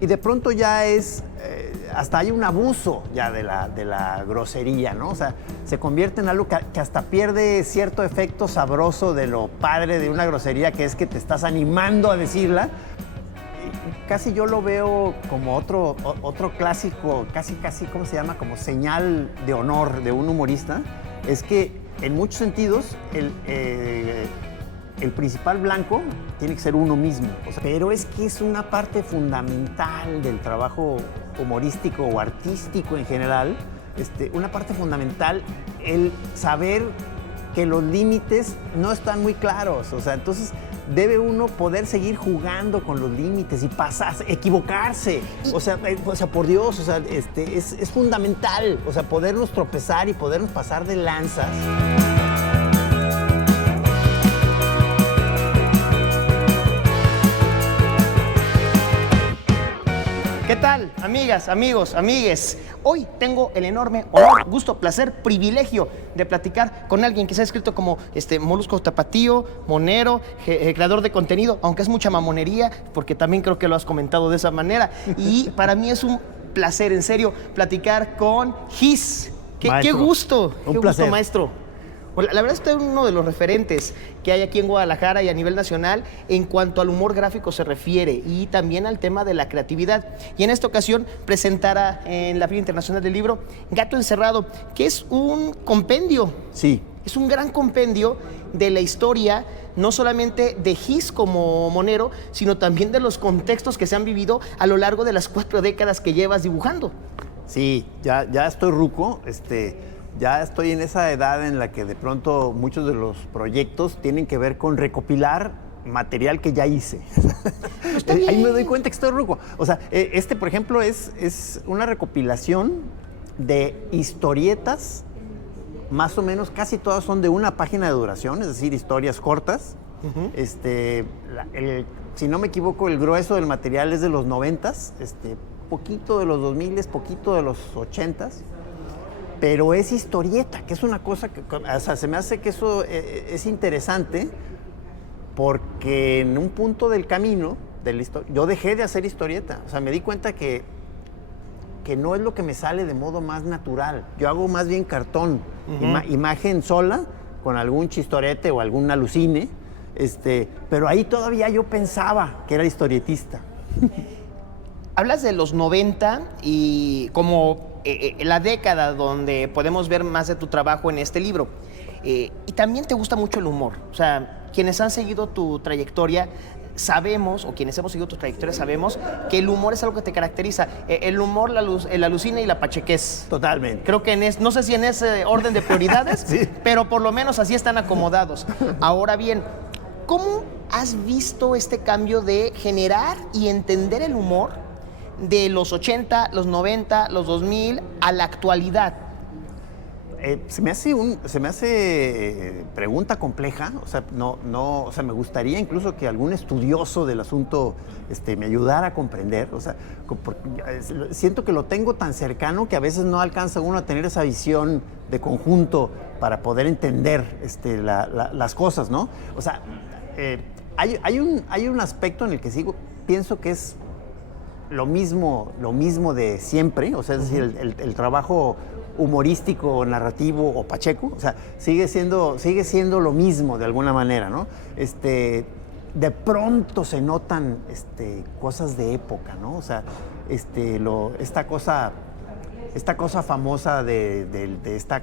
y de pronto ya es, hasta hay un abuso ya de la grosería, ¿no? O sea, se convierte en algo que hasta pierde cierto efecto sabroso de lo padre de una grosería, que es que te estás animando a decirla. Casi yo lo veo como otro clásico, casi, ¿cómo se llama? Como señal de honor de un humorista. Es que en muchos sentidos el principal blanco tiene que ser uno mismo. O sea, pero es que es una parte fundamental del trabajo humorístico o artístico en general, una parte fundamental, el saber que los límites no están muy claros. O sea, entonces debe uno poder seguir jugando con los límites y equivocarse. O sea, por Dios, o sea, es fundamental, o sea, podernos tropezar y podernos pasar de lanzas. ¿Qué tal, amigas, amigos, amigues? Hoy tengo el enorme honor, gusto, placer, privilegio de platicar con alguien que se ha escrito como Molusco Tapatío, monero, creador de contenido, aunque es mucha mamonería, porque también creo que lo has comentado de esa manera. Y para mí es un placer, en serio, platicar con Gis. ¡Qué gusto! Un placer. Gusto, maestro. La verdad es que es uno de los referentes que hay aquí en Guadalajara y a nivel nacional en cuanto al humor gráfico se refiere y también al tema de la creatividad. Y en esta ocasión presentará en la Feria Internacional del Libro Gato Encerrado, que es un compendio. Sí. Es un gran compendio de la historia, no solamente de Gis como monero, sino también de los contextos que se han vivido a lo largo de las 4 décadas que llevas dibujando. Sí, ya estoy ruco, ya estoy en esa edad en la que de pronto muchos de los proyectos tienen que ver con recopilar material que ya hice. Ahí me doy cuenta que estoy ruco. O sea, por ejemplo, es una recopilación de historietas, más o menos, casi todas son de una página de duración, es decir, historias cortas. Si no me equivoco, el grueso del material es de los 90s, poquito de los 2000s, poquito de los 80s. Pero es historieta, que es una cosa que, o sea, se me hace que eso es interesante porque en un punto del camino yo dejé de hacer historieta. O sea, me di cuenta que no es lo que me sale de modo más natural. Yo hago más bien cartón, imagen sola, con algún chistorete o algún alucine, pero ahí todavía yo pensaba que era historietista. Hablas de los 90 y como la década donde podemos ver más de tu trabajo en este libro. Y también te gusta mucho el humor. O sea, quienes han seguido tu trayectoria sabemos, o quienes hemos seguido tu trayectoria sabemos, que el humor es algo que te caracteriza. El humor, el alucine y la pachequez. Totalmente. Creo que no sé si en ese orden de prioridades, sí, pero por lo menos así están acomodados. Ahora bien, ¿cómo has visto este cambio de generar y entender el humor de los 80, los 90, los 2000 a la actualidad? Se me hace pregunta compleja. O sea, o sea, me gustaría incluso que algún estudioso del asunto me ayudara a comprender. O sea, siento que lo tengo tan cercano que a veces no alcanza uno a tener esa visión de conjunto para poder entender las cosas, ¿no? O sea, hay un aspecto en el que pienso que es lo mismo de siempre, o sea, es decir, el trabajo humorístico, narrativo o pacheco, o sea, sigue siendo lo mismo de alguna manera, ¿no? De pronto se notan cosas de época, ¿no? O sea, esta cosa famosa de esta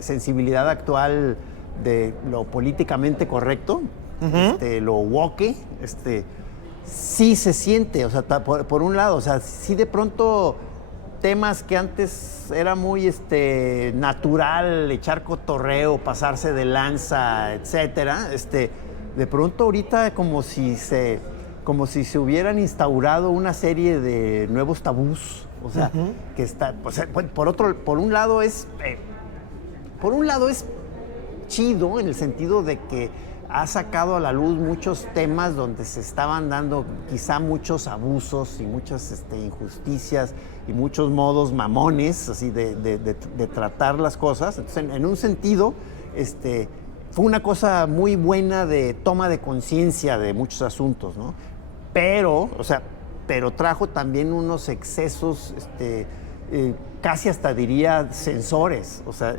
sensibilidad actual de lo políticamente correcto, lo woke, sí se siente, o sea, por un lado, o sea, sí de pronto temas que antes era muy natural, echar cotorreo, pasarse de lanza, etcétera, de pronto ahorita como si se hubieran instaurado una serie de nuevos tabús, o sea, que está, o sea, por un lado es chido en el sentido de que ha sacado a la luz muchos temas donde se estaban dando quizá muchos abusos y muchas injusticias y muchos modos mamones así de tratar las cosas. Entonces, en un sentido, fue una cosa muy buena de toma de conciencia de muchos asuntos, ¿no? Pero, o sea, pero trajo también unos excesos, casi hasta diría censores. O sea,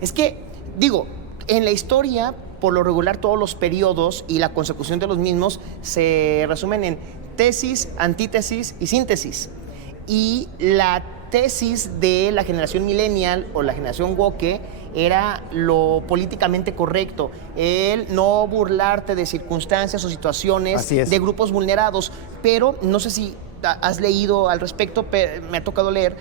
Es que, digo, en la historia, por lo regular, todos los periodos y la consecución de los mismos se resumen en tesis, antítesis y síntesis. Y la tesis de la generación millennial o la generación woke era lo políticamente correcto, el no burlarte de circunstancias o situaciones de grupos vulnerados. Pero no sé si has leído al respecto, me ha tocado leer.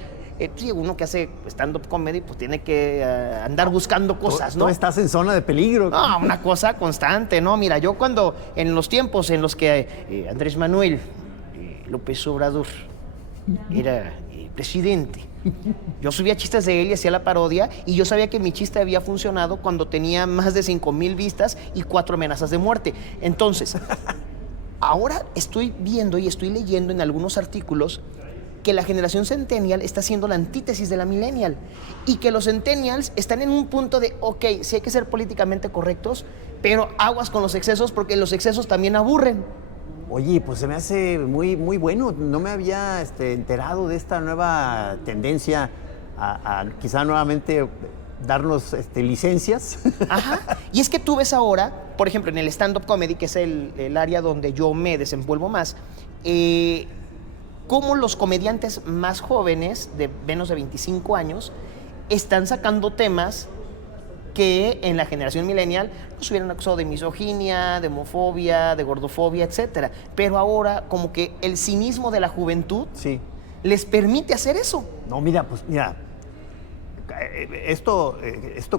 Sí, uno que hace stand-up comedy pues tiene que andar buscando cosas, ¿no? No estás en zona de peligro. No, una cosa constante, ¿no? Mira, yo cuando, en los tiempos en los que Andrés Manuel López Obrador era presidente, yo subía chistes de él y hacía la parodia, y yo sabía que mi chiste había funcionado cuando tenía más de 5,000 vistas y 4 amenazas de muerte. Entonces, ahora estoy viendo y estoy leyendo en algunos artículos que la generación centennial está siendo la antítesis de la millennial, y que los centennials están en un punto de, ok, sí hay que ser políticamente correctos, pero aguas con los excesos, porque los excesos también aburren. Oye, pues se me hace muy, muy bueno. No me había enterado de esta nueva tendencia a quizá nuevamente darnos licencias. Ajá. Y es que tú ves ahora, por ejemplo, en el stand-up comedy, que es el área donde yo me desenvuelvo más, cómo los comediantes más jóvenes, de menos de 25 años, están sacando temas que en la generación millennial nos hubieran acusado de misoginia, de homofobia, de gordofobia, etcétera. Pero ahora, como que el cinismo de la juventud les permite hacer eso. No, mira, esto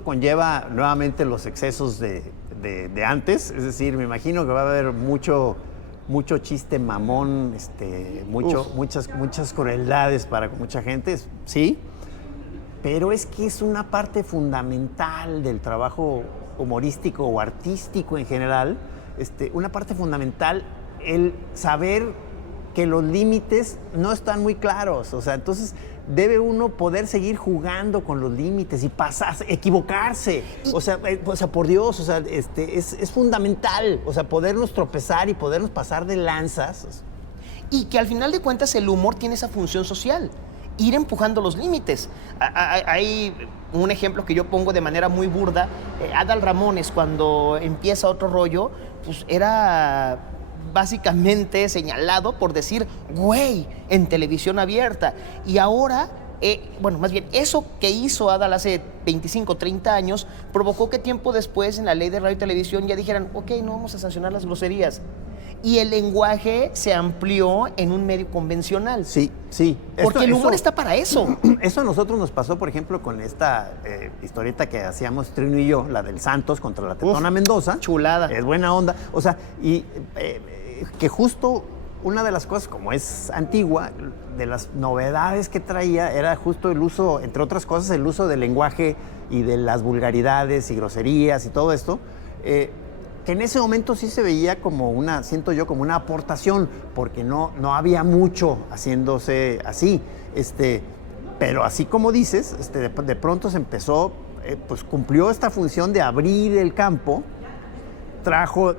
conlleva nuevamente los excesos de antes. Es decir, me imagino que va a haber mucho chiste mamón, muchas crueldades para mucha gente, sí. Pero es que es una parte fundamental del trabajo humorístico o artístico en general, una parte fundamental, el saber que los límites no están muy claros. O sea, entonces debe uno poder seguir jugando con los límites y equivocarse. O sea, por Dios, o sea, es fundamental, o sea, podernos tropezar y podernos pasar de lanzas. Y que al final de cuentas el humor tiene esa función social, ir empujando los límites. Hay un ejemplo que yo pongo de manera muy burda. Adal Ramones, cuando empieza Otro Rollo, pues era básicamente señalado por decir güey en televisión abierta. Y ahora, más bien, eso que hizo Adal hace 25, 30 años provocó que tiempo después en la ley de radio y televisión ya dijeran, ok, no vamos a sancionar las groserías. Y el lenguaje se amplió en un medio convencional. Sí. Porque el humor está para eso. Eso a nosotros nos pasó, por ejemplo, con esta historieta que hacíamos Trino y yo, la del Santos contra la Tetona Mendoza. Chulada. Es buena onda. O sea, y que justo una de las cosas, como es antigua, de las novedades que traía era justo el uso, entre otras cosas, el uso del lenguaje y de las vulgaridades y groserías y todo esto. Que en ese momento sí se veía como siento yo, como una aportación, porque no había mucho haciéndose así. Pero así como dices, de pronto se empezó, pues cumplió esta función de abrir el campo, trajo,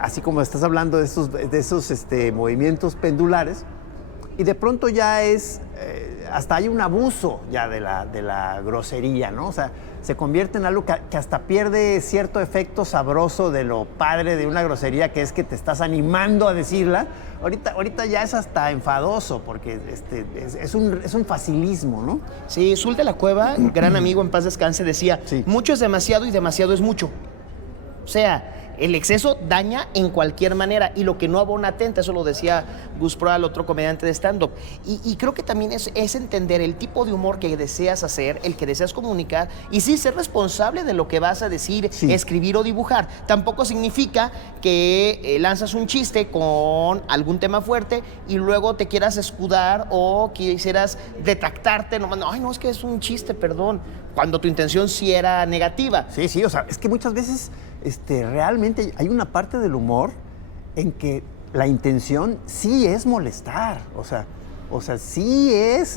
así como estás hablando de esos movimientos pendulares, y de pronto ya hasta hay un abuso ya de la grosería, ¿no? O sea, se convierte en algo que hasta pierde cierto efecto sabroso de lo padre de una grosería, que es que te estás animando a decirla. Ahorita ya es hasta enfadoso, porque es un facilismo, ¿no? Sí, Zul de la Cueva, gran amigo, en paz descanse, decía, mucho es demasiado y demasiado es mucho. O sea, el exceso daña en cualquier manera, y lo que no abona atenta. Eso lo decía Gus Proal, otro comediante de stand-up. Y creo que también es entender el tipo de humor que deseas hacer, el que deseas comunicar, y sí ser responsable de lo que vas a decir, escribir o dibujar. Tampoco significa que lanzas un chiste con algún tema fuerte y luego te quieras escudar o quisieras retractarte. No, es que es un chiste, perdón, cuando tu intención sí era negativa. Sí, o sea, es que muchas veces realmente hay una parte del humor en que la intención sí es molestar, o sea, sí es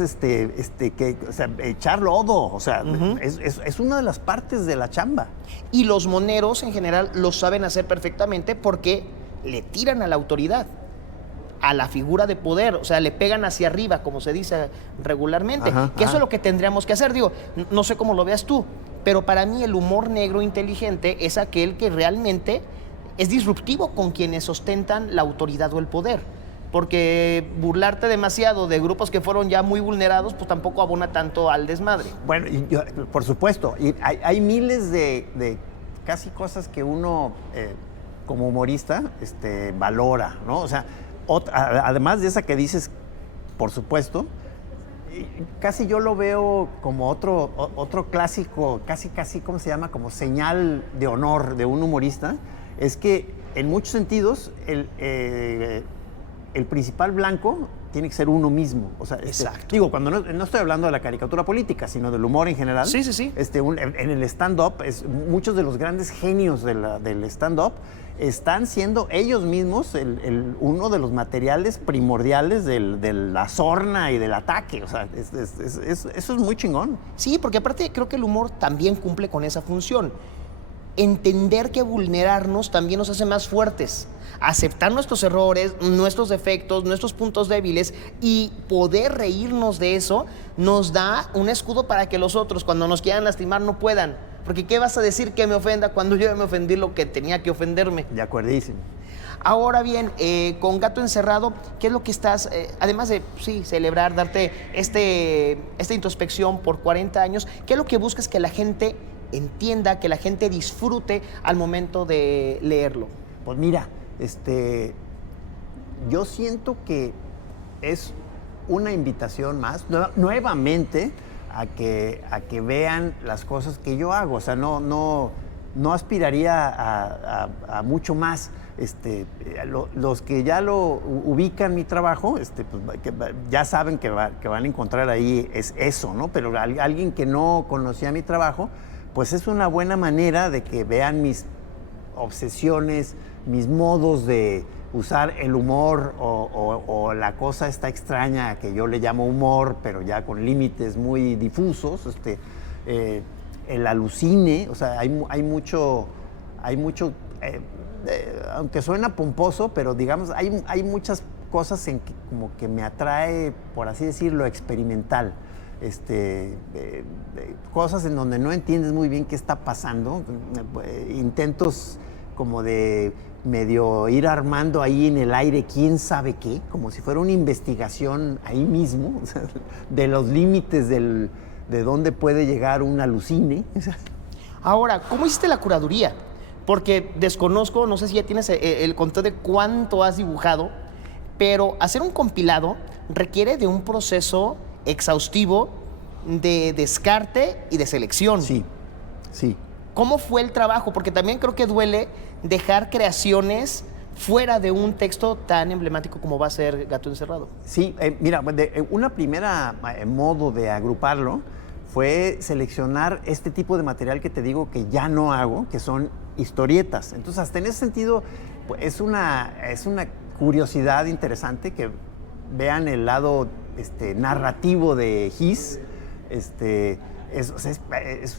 echar lodo, o sea, es una de las partes de la chamba. Y los moneros en general lo saben hacer perfectamente porque le tiran a la autoridad. a la figura de poder, o sea, le pegan hacia arriba, como se dice regularmente, Ajá, que eso ajá. es lo que tendríamos que hacer. Digo, no sé cómo lo veas tú, pero para mí el humor negro inteligente es aquel que realmente es disruptivo con quienes ostentan la autoridad o el poder. Porque burlarte demasiado de grupos que fueron ya muy vulnerados, pues tampoco abona tanto al desmadre. Bueno, por supuesto, y hay miles de casi cosas que uno como humorista valora, ¿no? O sea, además de esa que dices, por supuesto, casi yo lo veo como otro clásico, casi, ¿cómo se llama? Como señal de honor de un humorista, es que en muchos sentidos el principal blanco tiene que ser uno mismo. O sea, Exacto. Digo, cuando no estoy hablando de la caricatura política, sino del humor en general. Sí, sí, sí. En el stand-up, muchos de los grandes genios del stand-up están siendo ellos mismos uno de los materiales primordiales de la sorna y del ataque. O sea, eso es muy chingón. Sí, porque aparte creo que el humor también cumple con esa función. Entender que vulnerarnos también nos hace más fuertes. Aceptar nuestros errores, nuestros defectos, nuestros puntos débiles y poder reírnos de eso nos da un escudo para que los otros, cuando nos quieran lastimar, no puedan. Porque ¿qué vas a decir que me ofenda cuando yo me ofendí lo que tenía que ofenderme? De acuerdísimo. Ahora bien, con Gato Encerrado, ¿qué es lo que estás, además de celebrar, darte esta introspección por 40 años, qué es lo que buscas que la gente entienda, que la gente disfrute al momento de leerlo? Pues mira, yo siento que es una invitación más, nuevamente, a que vean las cosas que yo hago. O sea, no aspiraría a mucho más. Los que ya lo ubican mi trabajo, pues, ya saben que van a encontrar ahí es eso, ¿no? Pero alguien que no conocía mi trabajo, pues es una buena manera de que vean mis obsesiones, mis modos de usar el humor o la cosa esta extraña que yo le llamo humor, pero ya con límites muy difusos, el alucine. O sea, hay mucho, aunque suena pomposo, pero digamos, hay muchas cosas en que como que me atrae, por así decirlo, experimental. Cosas en donde no entiendes muy bien qué está pasando, intentos como de medio ir armando ahí en el aire quién sabe qué, como si fuera una investigación ahí mismo, o sea, de los límites de dónde puede llegar un alucine. Ahora, ¿cómo hiciste la curaduría? Porque desconozco, no sé si ya tienes el conteo de cuánto has dibujado, pero hacer un compilado requiere de un proceso exhaustivo de descarte y de selección. Sí, sí. ¿Cómo fue el trabajo? Porque también creo que duele dejar creaciones fuera de un texto tan emblemático como va a ser Gato Encerrado. Sí, mira, una primera modo de agruparlo fue seleccionar este tipo de material que te digo que ya no hago, que son historietas. Entonces, hasta en ese sentido, pues, es una curiosidad interesante que vean el lado narrativo de His. Es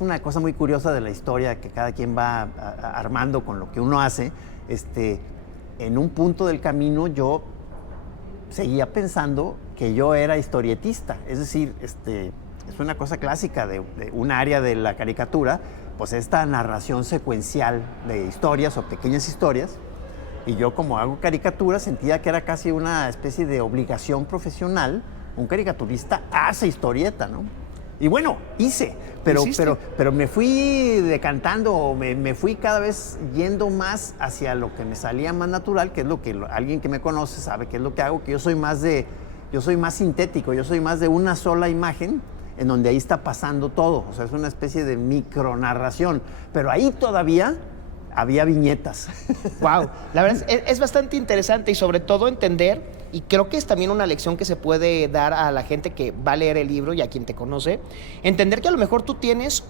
una cosa muy curiosa de la historia que cada quien va armando con lo que uno hace. En un punto del camino yo seguía pensando que yo era historietista, es decir, es una cosa clásica de un área de la caricatura, pues esta narración secuencial de historias o pequeñas historias, y yo como hago caricaturas sentía que era casi una especie de obligación profesional. Un caricaturista hace historieta, ¿no? Y bueno, hice, pero me fui decantando, me fui cada vez yendo más hacia lo que me salía más natural, que es lo que alguien que me conoce sabe que es lo que hago, que yo soy más sintético, yo soy más de una sola imagen en donde ahí está pasando todo. O sea, es una especie de micronarración, pero ahí todavía había viñetas. Wow, la verdad es bastante interesante y sobre todo entender, y creo que es también una lección que se puede dar a la gente que va a leer el libro y a quien te conoce, entender que a lo mejor tú tienes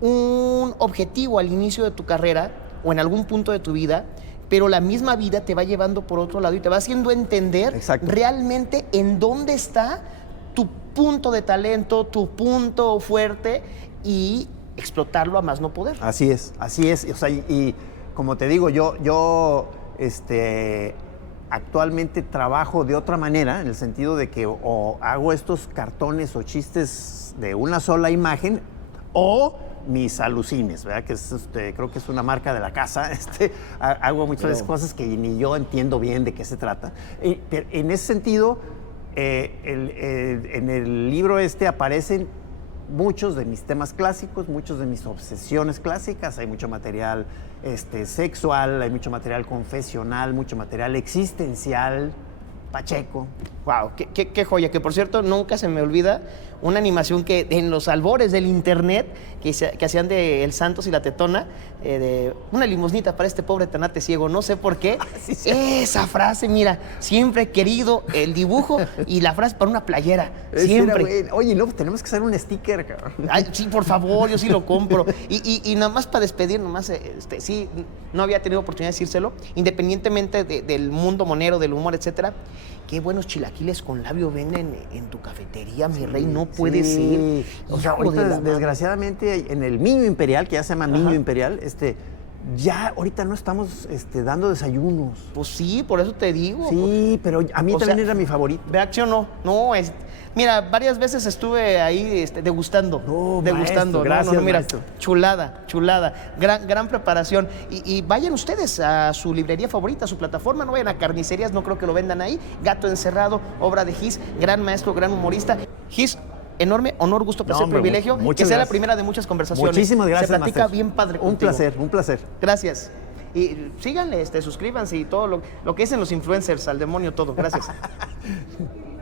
un objetivo al inicio de tu carrera o en algún punto de tu vida, pero la misma vida te va llevando por otro lado y te va haciendo entender Exacto. realmente en dónde está tu punto de talento, tu punto fuerte y explotarlo a más no poder. Así es. O sea, y como te digo, yo actualmente trabajo de otra manera, en el sentido de que o hago estos cartones o chistes de una sola imagen, o mis alucines, ¿verdad? Que es, creo que es una marca de la casa. Hago muchas veces cosas que ni yo entiendo bien de qué se trata. Pero en ese sentido, en el libro aparecen muchos de mis temas clásicos, muchos de mis obsesiones clásicas. Hay mucho material sexual, hay mucho material confesional, mucho material existencial, Pacheco. Wow, qué joya, que por cierto nunca se me olvida una animación que en los albores del internet que hacían de El Santos y la Tetona, de una limosnita para este pobre tanate ciego, no sé por qué. Sí, sí. Esa frase, mira, siempre he querido el dibujo y la frase para una playera, siempre. Oye, no, pues tenemos que hacer un sticker, cabrón. Ay, sí, por favor, yo sí lo compro. Y nada más para despedir, nomás, sí, no había tenido oportunidad de decírselo, independientemente del mundo monero, del humor, etcétera. Qué buenos chilaquiles con labio venden en tu cafetería, mi rey, no puede ser. O sea, ahorita, desgraciadamente, en el Miño Imperial, que ya se llama Miño Imperial, ya ahorita no estamos dando desayunos. Pues sí, por eso te digo. Sí, pero a mí también era mi favorito. ¿De acción no? No, mira, varias veces estuve ahí degustando. Maestro, gracias, no, mira, maestro. Chulada. Gran preparación. Y vayan ustedes a su librería favorita, a su plataforma, no vayan a carnicerías, no creo que lo vendan ahí. Gato Encerrado, obra de Gis, gran maestro, gran humorista. Gis, enorme honor, gusto, placer, privilegio. Que sea la primera de muchas conversaciones. Muchísimas gracias, Se platica maestro. bien padre Un contigo. placer. Gracias. Y síganle, suscríbanse y todo lo que dicen los influencers, al demonio todo. Gracias.